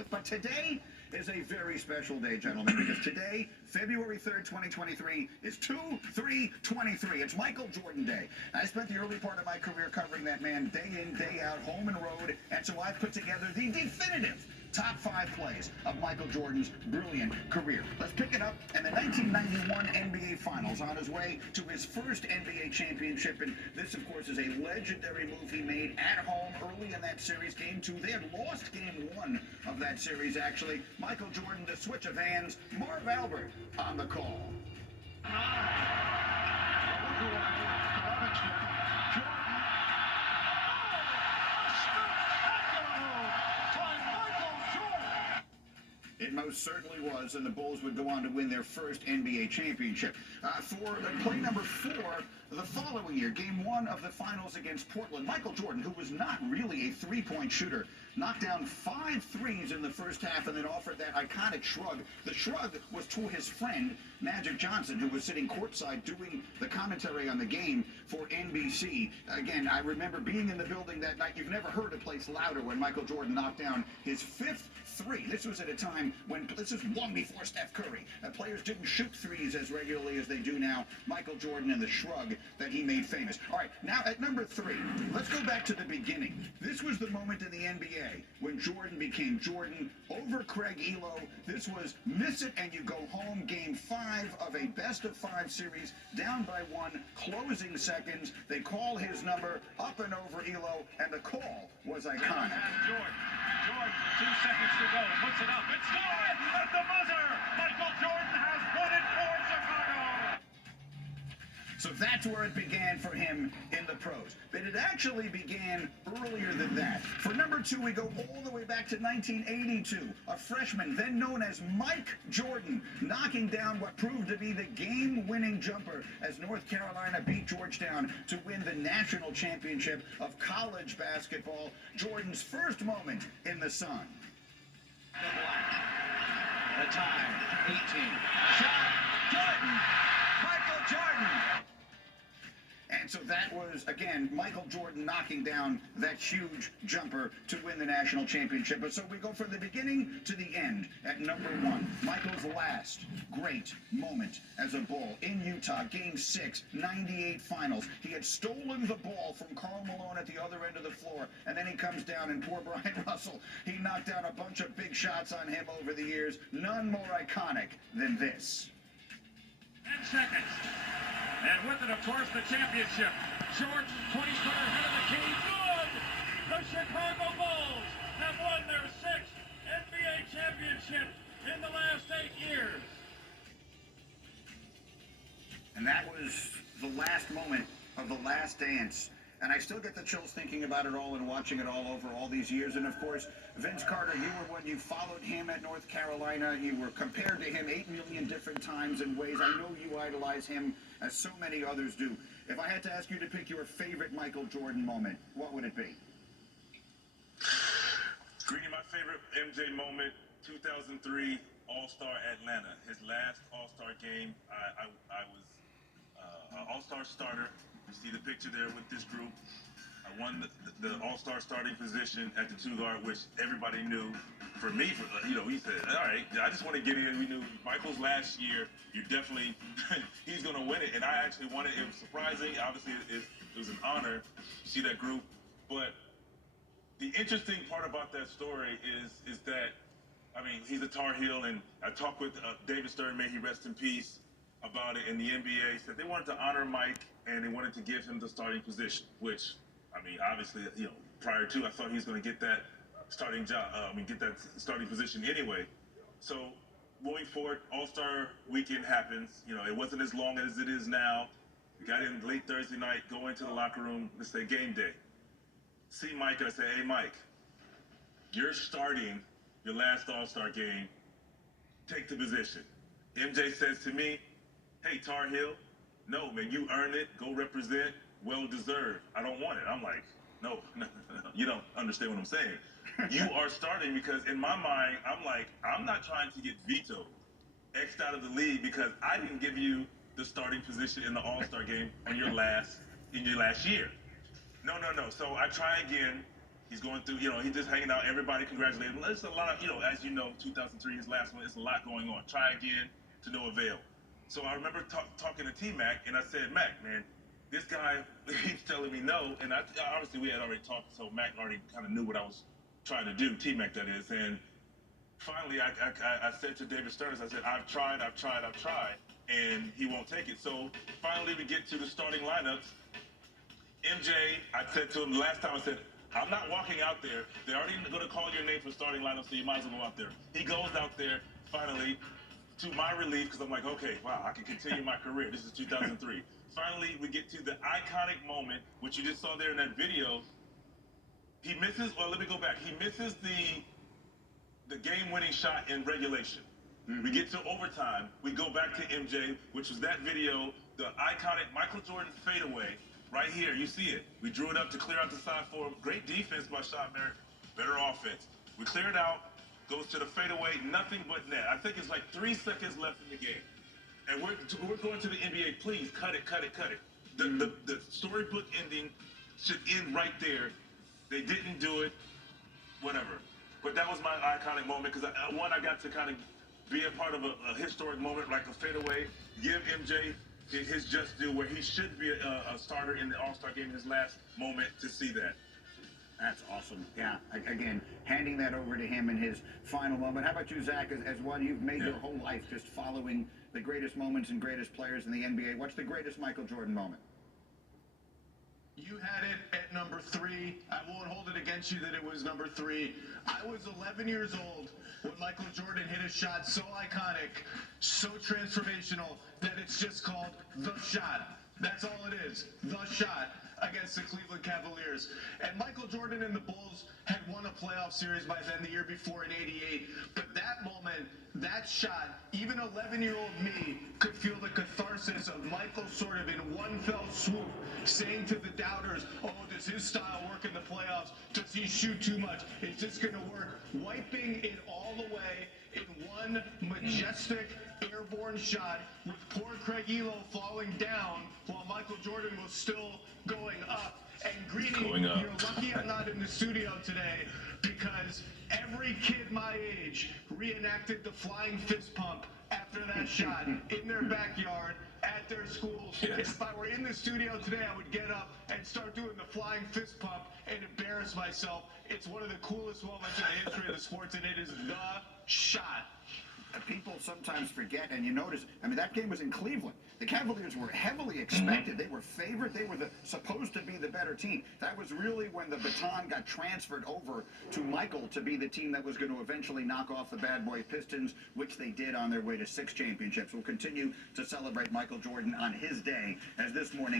with. But today is a very special day, gentlemen, because today, February 3rd, 2023, is 2/3/23. It's Michael Jordan Day. I spent the early part of my career covering that man day in, day out, home and road, and so I've put together the definitive top 5 plays of Michael Jordan's brilliant career. Let's pick it up in the 1991 NBA Finals, on his way to his first NBA championship, and this, of course, is a legendary move he made at home early in that series. Game 2, they had lost Game 1 of that series, actually. Michael Jordan, the switch of hands, Marv Albert on the call. It most certainly was, and the Bulls would go on to win their first NBA championship. For play number 4, the following year, Game 1 of the Finals against Portland, Michael Jordan, who was not really a three-point shooter, knocked down 5 threes in the first half and then offered that iconic shrug. The shrug was to his friend, Magic Johnson, who was sitting courtside doing the commentary on the game for NBC. Again, I remember being in the building that night. You've never heard a place louder when Michael Jordan knocked down his 5th three. This was at a time when, this is long before Steph Curry, players didn't shoot threes as regularly as they do now. Michael Jordan and the shrug that he made famous. All right, now at number 3, let's go back to the beginning. This was the moment in the NBA when Jordan became Jordan over Craig Elo. This was miss it and you go home. Game 5 of a best-of-5 series, down by 1, closing seconds. They call his number up and over Elo, and the call was iconic. Jordan, 2 seconds to go, puts it up, it's good at the buzzer. Michael Jordan has won it for Chicago. So that's where it began for him in the pros. But it actually began earlier than that. For number 2, we go all the way back to 1982. A freshman, then known as Mike Jordan, knocking down what proved to be the game-winning jumper as North Carolina beat Georgetown to win the national championship of college basketball. Jordan's first moment in the sun. The time, 18. Shot, Jordan! Michael Jordan! And so that was, again, Michael Jordan knocking down that huge jumper to win the national championship. But so we go from the beginning to the end at number 1. Michael's last great moment as a Bull in Utah, Game 6, 98 Finals. He had stolen the ball from Karl Malone at the other end of the floor, and then he comes down, and poor Brian Russell, he knocked down a bunch of big shots on him over the years. None more iconic than this. 10 seconds. And with it, of course, the championship. Jordan, 20-footer ahead of the key. Good! The Chicago Bulls have won their 6th NBA championship in the last 8 years. And that was the last moment of The Last Dance. And I still get the chills thinking about it all and watching it all over all these years. And, of course, Vince Carter, you were when you followed him at North Carolina. You were compared to him 8 million different times and ways. I know you idolize him as so many others do. If I had to ask you to pick your favorite Michael Jordan moment, what would it be? Greedy, my favorite MJ moment, 2003 All-Star Atlanta. His last All-Star game, I was an All-Star starter. You see the picture there with this group. I won the All-Star starting position at the 2 guard, which everybody knew. For me, he said, all right, I just want to get in. We knew Michael's last year, you definitely, he's going to win it. And I actually won it. It was surprising. Obviously, it was an honor to see that group. But the interesting part about that story is that, I mean, he's a Tar Heel, and I talked with David Stern, may he rest in peace, about it in the NBA. Said they wanted to honor Mike, and they wanted to give him the starting position, which, I mean, obviously, prior to, I thought he was going to get that starting job, get that starting position anyway. So moving forward, All-Star weekend happens. It wasn't as long as it is now. We got in late Thursday night, go into the locker room, let's say game day. See Mike, and I say, hey, Mike, you're starting your last All-Star game. Take the position. MJ says to me, hey, Tar Heel, no, man, you earned it. Go represent. Well deserved. I don't want it. I'm like, no, you don't understand what I'm saying. You are starting because in my mind, I'm like, I'm not trying to get vetoed, X'd out of the league because I didn't give you the starting position in the All-Star game in your last year. No. So I try again. He's going through, he's just hanging out. Everybody congratulating him. There's a lot of, as you know, 2003, his last one. It's a lot going on. Try again, to no avail. So I remember talking to T-Mac, and I said, Mac, man, this guy keeps telling me no. And obviously we had already talked, so Mac already kind of knew what I was trying to do, T-Mac that is. And finally I said to David Stearns, I said, I've tried, and he won't take it. So finally we get to the starting lineups. MJ, I said to him last time, I said, I'm not walking out there. They're already going to call your name for starting lineup, so you might as well go out there. He goes out there, finally, to my relief, because I'm like, okay, wow, I can continue my career. This is 2003. Finally, we get to the iconic moment, which you just saw there in that video. He misses, well, let me go back. He misses the game-winning shot in regulation. We get to overtime. We go back to MJ, which was that video, the iconic Michael Jordan fadeaway. Right here, you see it. We drew it up to clear out the side for him. Great defense by Sean Merritt. Better offense. We clear it out, goes to the fadeaway, nothing but net. I think it's like 3 seconds left in the game. And we're going to the NBA. Please, cut it. The storybook ending should end right there. They didn't do it, whatever. But that was my iconic moment because, I got to kind of be a part of a historic moment like a fadeaway, give MJ his just due where he should be a starter in the All-Star game in his last moment to see that. That's awesome. Yeah, again, handing that over to him in his final moment. How about you, Zach, as one you've made your whole life just following the greatest moments and greatest players in the NBA? What's the greatest Michael Jordan moment? You had it at number 3. I won't hold it against you that it was number 3. I was 11 years old when Michael Jordan hit a shot so iconic, so transformational, that it's just called The Shot. That's all it is, The Shot, against the Cleveland Cavaliers. And Michael Jordan and the Bulls had won a playoff series by then the year before in '88. But that moment, that shot, even 11-year-old me could feel the catharsis of Michael sort of in one fell swoop saying to the doubters, oh, does his style work in the playoffs? Does he shoot too much? Is this going to work? Wiping it all away in one majestic airborne shot with poor Craig Elo falling down while Michael Jordan was still going up. And Greeny, you're lucky I'm not in the studio today because every kid my age reenacted the flying fist pump after that shot in their backyard at their schools. Yes. If I were in the studio today, I would get up and start doing the flying fist pump and embarrass myself. It's one of the coolest moments in the history of the sports, and it is the shot. People sometimes forget, and you notice, I mean, that game was in Cleveland. The Cavaliers were heavily expected. They were favored. They were supposed to be the better team. That was really when the baton got transferred over to Michael to be the team that was going to eventually knock off the bad boy Pistons, which they did on their way to 6 championships. We'll continue to celebrate Michael Jordan on his day as this morning.